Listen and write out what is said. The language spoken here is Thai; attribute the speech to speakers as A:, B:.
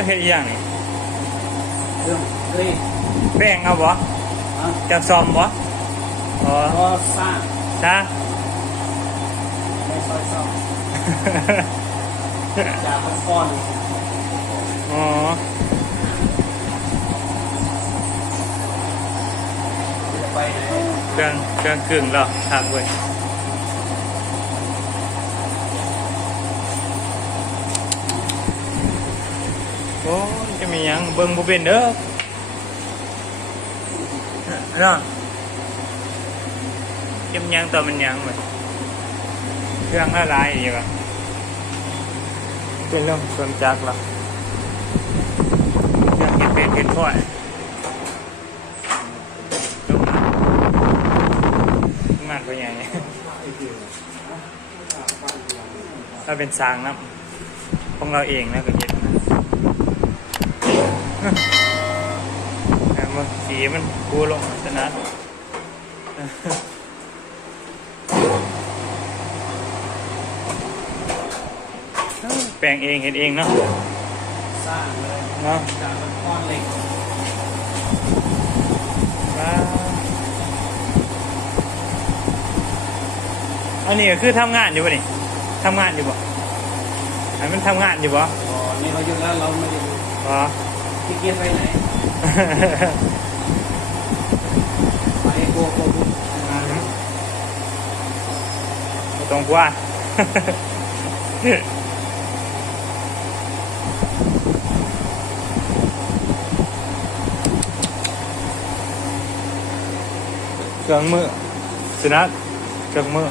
A: ก็เฮ็ดอีหยังนี่
B: เรื่องเฮ้ย
A: แป้งเอาบ่
B: อะ
A: จะซ่อมบ่อ๋อ
B: ก็สร้าง
A: จ้า
B: ไม่ซอยซ่อมจากมันก้อน
A: อ๋อ
B: จะไปไหน
A: เครื่องเครื่องกึ่งแล้วหักเว้ยโอ้ยจะ มีหยังเบิ่งบ่เป็นเด้อเนาะจะมีหยังต่อมันหยังมันเครื่องละลายอีกอะเป็นเรื่องส่วนจักรละเครื่องเห็ดเป็นเห็ดพ่อยลงมาลงมาตัวใหญ่ถ้าเป็นสร้างนะของเราเองนะก็เห็นนะแต่ มันสีมันกูลงชนะแปลงเองเห็นเองเนาะ
B: สร้างเลย
A: เนาะ
B: จากมันก้อนเหล็ก
A: ว้าวอันนี้ก็คือทำงานอยู่ป่ะนี่ทำงานอยู่ป่ะอันมันทำงานอยู่ป่ะ
B: อ๋อนี่เขาอยู่แล้วเราไม่ได้อยู่
A: อ๋อ
B: ที่เกียจไปไหนไปโกโกบุ
A: ตรงกว่าเครื่องมือสินะเครื่องมือ